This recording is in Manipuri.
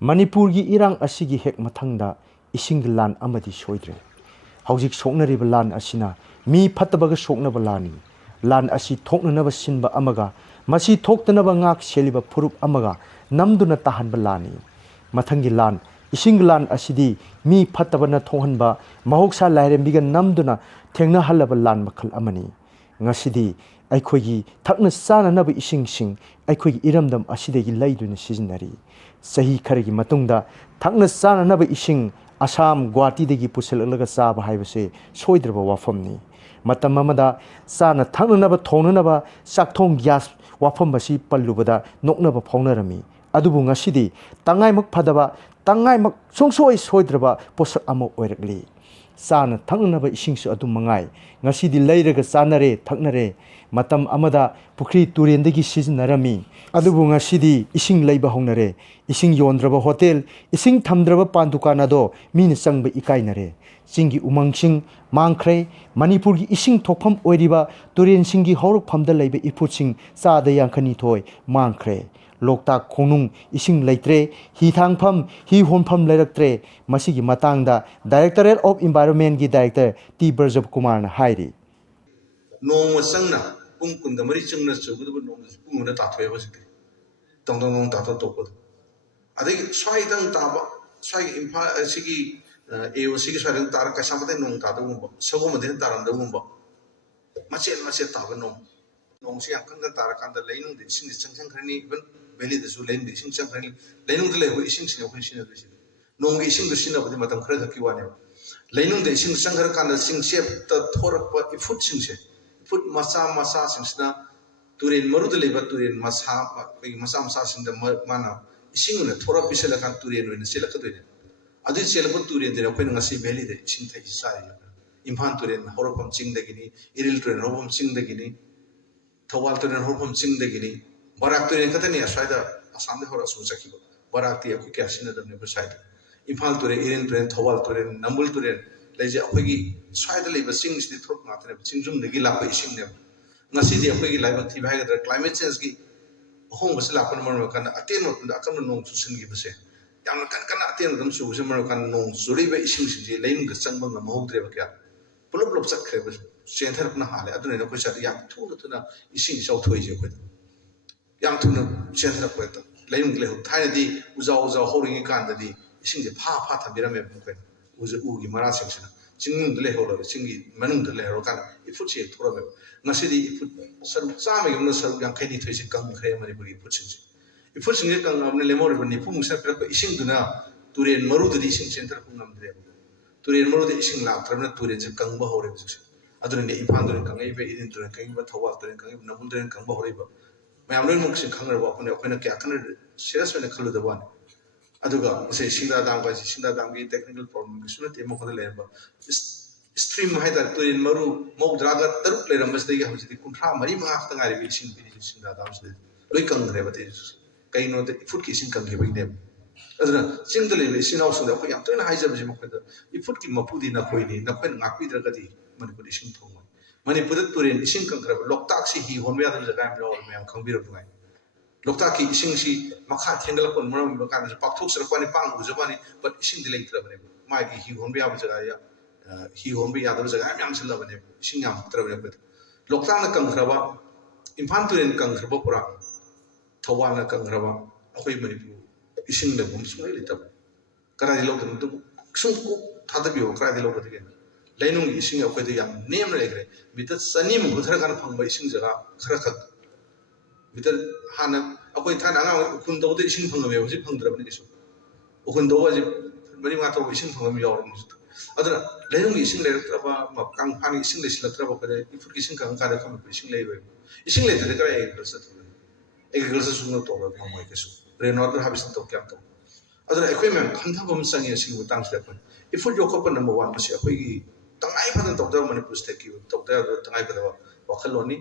ꯃꯅꯤꯄꯨꯔꯒꯤ ꯏꯔꯥꯡ ꯑꯁꯤꯒꯤ ꯍꯦꯛ ꯃꯊꯪꯗ ꯏꯁꯤꯡꯒꯤ ꯂꯥꯟ ꯑꯃꯗꯤ ꯁꯣꯏꯗ꯭ꯔꯦ꯫ ꯍꯧꯖꯤꯛ ꯁꯣꯛꯅꯔꯤꯕ ꯂꯥꯟ ꯑꯁꯤꯅ ꯃꯤ ꯐꯠꯇꯕꯒ ꯁꯣꯛꯅꯕ ꯂꯥꯟꯅꯤ꯫ ꯂꯥꯟ ꯑꯁꯤ ꯊꯣꯛꯅꯅꯕ ꯁꯤꯟꯕ ꯑꯃꯒ ꯃꯁꯤ ꯊꯣꯛꯇꯅꯕ ꯉꯥꯛ ꯁꯦꯜꯂꯤꯕ ꯐꯨꯔꯨꯞ ꯑꯃꯒ ꯅꯝꯗꯨꯅ ꯇꯥꯍꯟꯕ ꯂꯥꯟꯅꯤ꯫ ꯃꯊꯪꯒꯤ ꯂꯥꯟ ꯏꯁꯤꯡꯒꯤ ꯂꯥꯟ ꯑꯁꯤꯗꯤ ꯃꯤ ꯐꯠꯇꯕꯅ ꯊꯣꯛꯍꯟꯕ ꯃꯍꯧꯁꯥ ꯂꯥꯏꯔꯦꯝꯕꯤꯒ ꯅꯝꯗꯨꯅ ꯊꯦꯡꯅꯍꯜꯂꯕ ꯂꯥꯟ ꯃꯈꯜ ꯑꯃꯅꯤ꯫ ꯉꯁꯤꯗꯤ ꯑꯩꯈꯣꯏꯒꯤ ꯊꯛꯅ ꯆꯥꯅꯅꯕ ꯏꯁꯤꯡꯁꯤꯡ ꯑꯩꯈꯣꯏꯒꯤ ꯏꯔꯝꯗꯝ ꯑꯁꯤꯗꯒꯤ ꯂꯩꯗꯨꯅ ꯁꯤꯖꯤꯟꯅꯔꯤ꯫ ꯆꯍꯤ ꯈꯔꯒꯤ ꯃꯇꯨꯡꯗ ꯊꯛꯅ ꯆꯥꯅꯅꯕ ꯏꯁꯤꯡ ꯑꯁꯥꯝ ꯒꯨꯋꯥꯍꯥꯇꯤꯗꯒꯤ ꯄꯨꯁꯤꯜꯂꯛꯂꯒ ꯆꯥꯕ ꯍꯥꯏꯕꯁꯦ ꯁꯣꯏꯗ꯭ꯔꯕ ꯋꯥꯐꯝꯅꯤ꯫ ꯃꯇꯝ ꯑꯃꯗ ꯆꯥꯅ ꯊꯛꯅꯅꯕ ꯊꯣꯡꯅꯅꯕ ꯆꯥꯛꯊꯣꯡ ꯒ꯭ꯌꯥꯁ ꯋꯥꯐꯝ ꯑꯁꯤ ꯄꯜꯂꯨꯕꯗ ꯅꯣꯛꯅꯕ ꯐꯥꯎꯅꯔꯝꯃꯤ꯫ ꯑꯗꯨꯕꯨ ꯉꯁꯤꯗꯤ ꯇꯉꯥꯏꯃꯛ ꯐꯗꯕ ꯇꯉꯥꯏꯃꯛ ꯁꯨꯡꯁꯣꯏ ꯁꯣꯏꯗ꯭ꯔꯕ ꯄꯣꯠꯁꯛ ꯑꯃ ꯑꯣꯏꯔꯛꯂꯤ꯫ ꯆꯥꯅ ꯊꯛꯅꯅꯕ ꯏꯁꯤꯡꯁꯨ ꯑꯗꯨꯝ ꯃꯉꯥꯏ ꯉꯁꯤꯗꯤ ꯂꯩꯔꯒ ꯆꯥꯅꯔꯦ, ꯊꯛꯅꯔꯦ꯫ ꯃꯇꯝ ꯑꯃꯗ ꯄꯨꯈ꯭ꯔꯤ ꯇꯨꯔꯦꯟꯗꯒꯤ ꯁꯤꯖꯤꯟꯅꯔꯝꯃꯤ꯫ ꯑꯗꯨꯕꯨ ꯉꯁꯤꯗꯤ ꯏꯁꯤꯡ ꯂꯩꯕ ꯍꯧꯅꯔꯦ꯫ ꯏꯁꯤꯡ ꯌꯣꯟꯗ꯭ꯔꯕ ꯍꯣꯇꯦꯜ, ꯏꯁꯤꯡ ꯊꯝꯗ꯭ꯔꯕ ꯄꯥꯟ ꯗꯨꯀꯥꯟ ꯑꯗꯣ ꯃꯤꯅ ꯆꯪꯕ ꯏꯀꯥꯏꯅꯔꯦ꯫ ꯆꯤꯡꯒꯤ ꯎꯃꯪꯁꯤꯡ ꯃꯥꯡꯈ꯭ꯔꯦ꯫ ꯃꯅꯤꯄꯨꯔꯒꯤ ꯏꯁꯤꯡ ꯊꯣꯛꯐꯝ ꯑꯣꯏꯔꯤꯕ ꯇꯨꯔꯦꯟꯁꯤꯡꯒꯤ ꯍꯧꯔꯛꯐꯝꯗ ꯂꯩꯕ ꯏꯐꯨꯠꯁꯤꯡ ꯆꯥꯗ 52 ꯃꯥꯡꯈ꯭ꯔꯦ꯫ ꯂꯣꯛꯇꯥꯛ ꯈꯣꯡꯅꯨꯡ ꯏꯁꯤꯡ ꯂꯩꯇ꯭ꯔꯦ꯫ ꯍꯤ ꯊꯥꯡꯐꯝ, ꯍꯤ ꯍꯣꯟꯐꯝ ꯂꯩꯔꯛꯇ꯭ꯔꯦ꯫ ꯃꯁꯤꯒꯤ ꯃꯇꯥꯡꯗ ꯗꯥꯏꯔꯦꯛꯇꯣꯔꯦꯠ ꯑꯣꯐ ꯏꯟꯚꯥꯏꯔꯣꯟꯃꯦꯟꯠꯒꯤ ꯗꯥꯏꯔꯦꯛꯇꯔ ꯇꯤ ꯕ꯭ꯔꯖꯀꯨꯃꯥꯔꯅ ꯍꯥꯏꯔꯤ꯫ ꯅꯣꯡꯃ ꯆꯪꯅ ꯄꯨꯡ 24 ꯆꯪꯅ ꯆꯨꯒꯗꯕ ꯅꯣꯡꯃꯁꯤ ꯄꯨꯡ ꯑꯃꯗ ꯇꯥꯊꯣꯛꯑꯦꯕ ꯍꯧꯖꯤꯛꯇꯤ꯫ ꯇꯣꯡ ꯇꯥꯊꯣꯛ ꯇꯣꯛꯄꯗꯣ꯫ ꯑꯗꯒꯤ ꯁ꯭ꯋꯥꯏꯗꯪ ꯇꯥꯕ, ꯁ꯭ꯋꯥꯏꯒꯤ ꯏꯝꯐꯥꯜ ꯑꯁꯤꯒꯤ AOCꯒꯤ ꯁ꯭ꯋꯥꯏꯗꯪ ꯇꯥꯔ ꯀꯩꯁꯥꯝꯄꯥꯠꯇ ꯅꯣꯡ ꯇꯥꯗꯕꯒꯨꯝꯕ, ꯁꯒꯣꯜꯕꯟꯗ ꯇꯥꯔꯝꯗꯕꯒꯨꯝꯕ ꯃꯆꯦꯠ ꯃꯆꯦꯠ ꯇꯥꯕ ꯅꯣꯡꯁꯤ ꯌꯥꯝ ꯀꯟꯅ ꯇꯥꯔꯀꯥꯟꯗ ꯂꯩꯅꯨꯡꯗ ꯏꯁꯤꯡꯁꯤ ꯆꯪꯁꯤꯟꯈ꯭ꯔꯅꯤ꯫ ꯏꯚꯟ ꯚꯦꯂꯤꯗꯁꯨ ꯂꯩꯅꯨꯡꯗ ꯏꯁꯤꯡ ꯆꯪꯈ꯭ꯔꯅꯤ꯫ ꯂꯩꯅꯨꯡꯗ ꯂꯩꯕ ꯏꯁꯤꯡꯁꯤꯅ ꯑꯩꯈꯣꯏ ꯁꯤꯖꯤꯟꯅꯗꯣꯏꯁꯤ꯫ ꯅꯣꯡꯒꯤ ꯏꯁꯤꯡꯗꯣ ꯁꯤꯖꯤꯟꯅꯕꯗꯤ ꯃꯇꯝ ꯈꯔ ꯈꯛꯀꯤ ꯋꯥꯅꯦꯕ꯫ ꯂꯩꯅꯨꯡꯗ ꯏꯁꯤꯡ ꯆꯪꯈ꯭ꯔꯀꯥꯟꯗ ꯆꯤꯡꯆꯦꯞꯇ ꯊꯣꯔꯛꯄ ꯏꯐꯨꯠꯁꯤꯡꯁꯦ, ꯏꯐꯨꯠ ꯃꯆꯥ ꯃꯆꯥꯁꯤꯡꯁꯤꯅ ꯇꯨꯔꯦꯟ ꯃꯔꯨꯗ ꯂꯩꯕ ꯇꯨꯔꯦꯟ ꯑꯩꯈꯣꯏꯒꯤ ꯃꯆꯥ ꯃꯆꯥꯁꯤꯡꯗ ꯃꯥꯅ ꯏꯁꯤꯡ ꯑꯣꯏꯅ ꯊꯣꯔꯛ ꯄꯤꯁꯤꯜꯂꯀꯥꯟꯗ ꯇꯨꯔꯦꯟ ꯑꯣꯏꯅ ꯆꯦꯜꯂꯛꯀꯗꯣꯏꯅꯦ꯫ ꯑꯗꯨꯒꯤ ꯆꯦꯜꯂꯛꯄ ꯇꯨꯔꯦꯟꯗꯨꯅ ꯑꯩꯈꯣꯏꯅ ꯉꯁꯤ ꯚꯦꯂꯤꯗ ꯏꯁꯤꯡ ꯊꯛꯏꯁꯤ ꯆꯥꯔꯤꯁꯦ꯫ ꯏꯝꯐꯥꯜ ꯇꯨꯔꯦꯟ ꯍꯧꯔꯛꯐꯝ ꯆꯤꯡꯗꯒꯤꯅꯤ, ꯏꯔꯤꯜ ꯇꯨꯔꯦꯟ ꯍꯧꯔꯛꯐꯝ ꯆꯤꯡꯗꯒꯤꯅꯤ, ꯊꯧꯕꯥꯜ ꯇꯨꯔꯦꯟ ꯍꯧꯔꯛꯐꯝ ꯆꯤꯡꯗꯒꯤꯅꯤ, ꯕꯔꯥꯛ ꯇꯨꯔꯦꯟ ꯈꯛꯇꯅꯤ ꯑꯁ꯭ꯋꯥꯏꯗ ꯑꯁꯥꯝꯗ ꯍꯧꯔ ꯑꯁꯣꯝ ꯆꯠꯈꯤꯕ꯫ ꯕꯔꯥꯛꯇꯤ ꯑꯩꯈꯣꯏ ꯀꯌꯥ ꯁꯤꯖꯤꯟꯅꯗꯕꯅꯤ ꯑꯩꯈꯣꯏ ꯁ꯭ꯋꯥꯏꯗ꯫ ꯏꯝꯐꯥꯜ ꯇꯨꯔꯦꯟ, ꯏꯔꯤꯜ ꯇꯨꯔꯦꯟ, ꯊꯧꯕꯥꯜ ꯇꯨꯔꯦꯟ, ꯅꯝꯕꯨꯜ ꯇꯨꯔꯦꯟ ꯂꯩꯁꯦ ꯑꯩꯈꯣꯏꯒꯤ ꯁ꯭ꯋꯥꯏꯗ ꯂꯩꯕ ꯆꯤꯡꯁꯤꯗꯤ ꯊꯣꯔꯛꯄ ꯉꯥꯛꯇꯅꯦꯕ, ꯆꯤꯡꯖꯨꯝꯗꯒꯤ ꯂꯥꯛꯄ ꯏꯁꯤꯡꯅꯦꯕ꯫ ꯉꯁꯤꯗꯤ ꯑꯩꯈꯣꯏꯒꯤ ꯂꯥꯏꯕꯛ ꯊꯤꯕ ꯍꯥꯏꯒꯗ꯭ꯔꯥ, ꯀ꯭ꯂꯥꯏꯃꯦꯠ ꯆꯦꯟꯖꯀꯤ ꯑꯍꯣꯡꯕꯁꯤ ꯂꯥꯛꯄꯅ ꯃꯔꯝ ꯑꯣꯏꯔꯀꯥꯟꯗ ꯑꯇꯦꯟꯕ ꯃꯇꯝꯗ ꯑꯀꯟꯕ ꯅꯣꯡ ꯆꯨꯁꯤꯟꯈꯤꯕꯁꯦ, ꯌꯥꯝꯅ ꯀꯟꯅ ꯑꯇꯦꯟꯕ ꯃꯇꯝꯗ ꯆꯨꯕꯁꯤꯅ ꯃꯔꯝ ꯑꯣꯏꯔꯀꯥꯟꯗ ꯅꯣꯡ ꯆꯨꯔꯛꯏꯕ ꯏꯁꯤꯡꯁꯤꯡꯁꯦ ꯂꯩꯅꯨꯡꯗ ꯆꯪꯕ ꯉꯝꯍꯧꯗ꯭ꯔꯦꯕ ꯀꯌꯥ꯫ ꯄꯨꯂꯞ ꯆꯠꯈ꯭ꯔꯦꯕ, ꯆꯦꯟꯊꯔꯛꯄꯅ ꯍꯥꯜꯂꯦ꯫ ꯑꯗꯨꯅ ꯑꯩꯈꯣꯏ ꯁ꯭ꯋꯥꯏꯗ ꯌꯥꯝ ꯊꯨꯅ ꯏꯁꯤꯡ ꯏꯆꯥꯎ ꯊꯣꯛꯏꯁꯦ ꯑꯩꯈꯣꯏꯗ꯫ ꯌꯥꯝ ꯊꯨꯅ ꯆꯦꯟꯊꯔꯛꯄ ꯍꯦꯛꯇ ꯂꯩꯅꯨꯡꯗ ꯂꯩꯍꯧ꯫ ꯊꯥꯏꯅꯗꯤ ꯎꯖꯥꯎ ꯍꯧꯔꯤꯉꯩ ꯀꯥꯟꯗꯗꯤ ꯏꯁꯤꯡꯁꯦ ꯐꯥ ꯊꯝꯕꯤꯔꯝꯃꯦꯕ ꯑꯩꯈꯣꯏꯅ꯫ ꯎꯒꯤ ꯃꯔꯥꯁꯤꯡꯁꯤꯅ ꯆꯤꯡꯅꯨꯡꯗ ꯂꯩꯍꯧꯔꯒ ꯆꯤꯡꯒꯤ ꯃꯅꯨꯡꯗ ꯂꯩꯍꯧꯔꯀꯥꯟꯗ ꯏꯐꯨꯠꯁꯦ ꯍꯦꯛ ꯊꯣꯛꯔꯝꯃꯦꯕ꯫ ꯉꯁꯤꯗꯤ ꯏꯐꯨꯠ ꯁꯔꯨꯛ 100ꯒꯤ ꯃꯅꯨꯡꯗ ꯁꯔꯨꯛ 52ꯁꯦ ꯀꯪꯈ꯭ꯔꯦ ꯃꯅꯤꯄꯨꯔꯒꯤ ꯏꯐꯨꯠꯁꯤꯡꯁꯦ꯫ ꯏꯐꯨꯠꯁꯤꯡꯁꯦ ꯀꯪꯉꯕꯅꯤꯅ ꯂꯦꯝꯍꯧꯔꯤꯕ 90% ꯄꯤꯔꯛꯄ ꯏꯁꯤꯡꯗꯨꯅ ꯇꯨꯔꯦꯟ ꯃꯔꯨꯗꯗꯤ ꯏꯁꯤꯡ ꯆꯦꯟꯊꯔꯛꯄ ꯉꯝꯗ꯭ꯔꯦꯕ꯫ ꯇꯨꯔꯦꯟ ꯃꯔꯨꯗ ꯏꯁꯤꯡ ꯂꯥꯛꯇ꯭ꯔꯕꯅꯤꯅ ꯇꯨꯔꯦꯟꯁꯦ ꯀꯪꯕ ꯍꯧꯔꯦ ꯍꯧꯖꯤꯛꯁꯦ꯫ ꯑꯗꯨꯅꯅꯦ ꯏꯝꯐꯥꯜ ꯇꯨꯔꯦꯟ ꯀꯪꯉꯛꯏꯕ, ꯏꯔꯤꯜ ꯇꯨꯔꯦꯟ ꯀꯪꯉꯛꯏꯕ, ꯊꯧꯕꯥꯜ ꯇꯨꯔꯦꯟ ꯀꯪꯉꯛꯏꯕ, ꯅꯝꯕꯨꯜ ꯇꯨꯔꯦꯟ ꯀꯪꯕ ꯍꯧꯔꯛꯏꯕ ꯃꯌꯥꯝ ꯂꯣꯏꯅꯃꯛꯁꯤ ꯈꯪꯅꯔꯕ ꯑꯩꯈꯣꯏꯅ ꯀꯌꯥ ꯀꯟꯅ ꯁꯤꯔꯤꯌꯁ ꯑꯣꯏꯅ ꯈꯜꯂꯨꯗꯕ ꯋꯥꯅꯤ꯫ ꯑꯗꯨꯒ ꯉꯁꯤ ꯁꯤꯡꯗꯥ ꯗꯥꯝ ꯍꯥꯏꯁꯤ ꯁꯤꯡꯗꯥ ꯗꯥꯝꯒꯤ ꯇꯦꯛꯅꯤꯀꯦꯜ ꯄ꯭ꯔꯣꯕ꯭ꯂꯦꯝꯒꯤꯁꯨ ꯅꯠꯇꯦ, ꯃꯈꯣꯏꯗ ꯂꯩꯔꯝꯕ ꯏꯁꯇ꯭ꯔꯤꯝ ꯍꯥꯏꯇꯥꯔꯦ, ꯇꯨꯔꯦꯟ ꯃꯔꯨ 3 ꯂꯩꯔꯝꯕꯁꯤꯗꯒꯤ ꯍꯧꯖꯤꯛꯇꯤ 53 ꯈꯛꯇ ꯉꯥꯏꯔꯤꯕ ꯏꯁꯤꯡ ꯄꯤꯔꯤꯁꯤ ꯁꯤꯡꯗꯥ ꯗꯥꯝꯁꯤꯗꯗꯤ ꯂꯣꯏ ꯀꯪꯈ꯭ꯔꯦꯕ꯫ ꯀꯩꯒꯤꯅꯣꯗ ꯏꯐꯨꯠꯀꯤ ꯏꯁꯤꯡ ꯀꯪꯈꯤꯕꯒꯤꯅꯦꯕ꯫ ꯑꯗꯨꯅ ꯆꯤꯡꯗ ꯂꯩꯕ ꯏꯆꯤꯜ ꯏꯅꯥꯎꯁꯤꯡꯗ ꯑꯩꯈꯣꯏ ꯌꯥꯝ ꯇꯣꯏꯅ ꯍꯥꯏꯖꯕꯁꯤ ꯃꯈꯣꯏꯗ ꯏꯐꯨꯠꯀꯤ ꯃꯄꯨꯗꯤ ꯅꯈꯣꯏꯅꯤ, ꯅꯈꯣꯏꯅ ꯉꯥꯛꯄꯤꯗ꯭ꯔꯒꯗꯤ ꯃꯅꯤꯄꯨꯔꯗ ꯏꯁꯤꯡ ꯊꯨꯡꯉꯣꯏ꯫ ꯃꯅꯤꯄꯨꯔꯗ ꯇꯨꯔꯦꯟ ꯏꯁꯤꯡ ꯀꯪꯈ꯭ꯔꯕ, ꯂꯣꯛꯇꯥꯛꯁꯤ ꯍꯤ ꯍꯣꯟꯕ ꯌꯥꯗꯕ ꯖꯒꯥ ꯌꯥꯝ ꯌꯥꯎꯔꯤ, ꯃꯌꯥꯝ ꯈꯪꯕꯤꯔꯕ ꯅꯨꯡꯉꯥꯏ꯫ ꯂꯣꯛꯇꯥꯛꯀꯤ ꯏꯁꯤꯡꯁꯤ ꯃꯈꯥ ꯊꯦꯡꯒꯠꯂꯛꯄꯅ ꯃꯔꯝ ꯑꯣꯏꯕ ꯀꯥꯟꯗꯁꯨ ꯄꯥꯛꯊꯣꯛꯆꯔꯛꯄꯅꯤ, ꯄꯥꯡꯅ ꯎꯖꯕꯅꯤ, ꯕꯠ ꯏꯁꯤꯡꯗꯤ ꯂꯩꯇ꯭ꯔꯕꯅꯦꯕ꯫ ꯃꯥꯒꯤ ꯍꯤ ꯍꯣꯟꯕ ꯌꯥꯕ ꯖꯒꯥ, ꯍꯤ ꯍꯣꯟꯕ ꯌꯥꯗꯕ ꯖꯒꯥ ꯌꯥꯝ ꯁꯤꯜꯂꯕꯅꯦꯕ, ꯏꯁꯤꯡ ꯌꯥꯝ ꯐꯠꯇ꯭ꯔꯕꯅꯦ ꯑꯩꯈꯣꯏꯗ꯫ ꯂꯣꯛꯇꯥꯛꯅ ꯀꯪꯈ꯭ꯔꯕ, ꯏꯝꯐꯥꯜ ꯇꯨꯔꯦꯟ ꯀꯪꯈ꯭ꯔꯕ ꯄꯨꯔꯥ, ꯊꯧꯕꯥꯜꯅ ꯀꯪꯈ꯭ꯔꯕ, ꯑꯩꯈꯣꯏ ꯃꯅꯤꯄꯨꯔ ꯏꯁꯤꯡ ꯂꯩꯐꯝ ꯁꯨꯡꯂꯩ ꯂꯩꯇꯕ꯫ ꯀꯗꯥꯏꯗ ꯂꯧꯗꯣꯏꯅꯣ? ꯑꯗꯨꯕꯨ ꯁꯨꯝ ꯀꯣꯛ ꯊꯥꯗꯕꯤꯌꯣ, ꯀꯗꯥꯏꯗ ꯂꯧꯒꯗꯒꯦ? ꯂꯩꯅꯨꯡꯒꯤ ꯏꯁꯤꯡ ꯑꯩꯈꯣꯏꯗ ꯌꯥꯝ ꯅꯦꯝꯅ ꯂꯩꯈ꯭ꯔꯦ꯫ ꯃꯤꯇꯔ 200 ꯄꯨꯊꯔꯀꯥꯟꯗ ꯐꯪꯕ ꯏꯁꯤꯡ ꯖꯒꯥ ꯈꯔꯈꯛ꯫ ꯃꯤꯇꯔ ꯍꯥꯟꯅ ꯑꯩꯈꯣꯏ ꯊꯥꯏꯅ ꯑꯉꯥꯡ ꯑꯣꯏꯔꯤꯉꯩ ꯎꯈꯨꯟ ꯇꯧꯕꯗ ꯏꯁꯤꯡ ꯐꯪꯉꯝꯃꯦꯕ, ꯍꯧꯖꯤꯛ ꯐꯪꯗ꯭ꯔꯕꯅꯤ ꯀꯩꯁꯨ꯫ ꯎꯈꯨꯟ ꯇꯧꯕ ꯍꯧꯖꯤꯛ 4-5 ꯇꯧꯕ ꯏꯁꯤꯡ ꯐꯪꯉꯝ ꯌꯥꯎꯔꯕꯅꯤ ꯍꯧꯖꯤꯛ꯫ ꯑꯗꯨꯅ ꯂꯩꯅꯨꯡꯒꯤ ꯏꯁꯤꯡ ꯂꯩꯔꯛꯇ꯭ꯔꯕ, ꯀꯪꯐꯥꯟꯒꯤ ꯏꯁꯤꯡ ꯂꯩꯁꯤꯜꯂꯛꯇ꯭ꯔꯕ ꯑꯩꯈꯣꯏꯗ ꯏꯐꯨꯠꯀꯤ ꯏꯁꯤꯡ ꯀꯪꯉꯀꯥꯟꯗ ꯑꯩꯈꯣꯏ ꯃꯅꯤꯄꯨꯔ ꯏꯁꯤꯡ ꯂꯩꯔꯣꯏꯕ꯫ ꯏꯁꯤꯡ ꯂꯩꯇ꯭ꯔꯗꯤ ꯀꯔꯥꯏ ꯑꯦꯒ꯭ꯔꯤꯀꯜꯆꯔ ꯇꯧꯗꯣꯏꯅꯣ? ꯑꯦꯒ꯭ꯔꯤꯀꯜꯆꯔ ꯁꯨꯡꯇꯧ ꯇꯧꯕ ꯉꯝꯃꯣꯏ ꯀꯩꯁꯨ꯫ ꯔꯦꯟ ꯋꯥꯇꯔ ꯍꯥꯔꯚꯦꯁꯇꯤꯡ ꯇꯧ ꯀꯌꯥꯝ ꯇꯧ? ꯑꯗꯨꯅ ꯑꯩꯈꯣꯏ ꯃꯌꯥꯝ ꯈꯟꯊꯕ ꯑꯃ ꯆꯪꯉꯦ ꯁꯤꯒꯤ ꯃꯇꯥꯡꯁꯤꯗ꯫ ꯑꯩꯈꯣꯏꯅ ꯏꯐꯨꯠ ꯌꯣꯛꯈꯠꯄ ꯅꯝꯕꯔ 1 ꯃꯁꯤ ꯑꯩꯈꯣꯏꯒꯤ ꯇꯉꯥꯏ ꯐꯗꯅ ꯇꯧꯗꯕ, ꯃꯅꯤꯄꯨꯔ ꯁ꯭ꯇꯦꯠꯀꯤ ꯇꯧꯗ ꯌꯥꯗꯕ ꯇꯉꯥꯏ ꯐꯗꯕ ꯋꯥꯈꯜꯂꯣꯟꯅꯤ꯫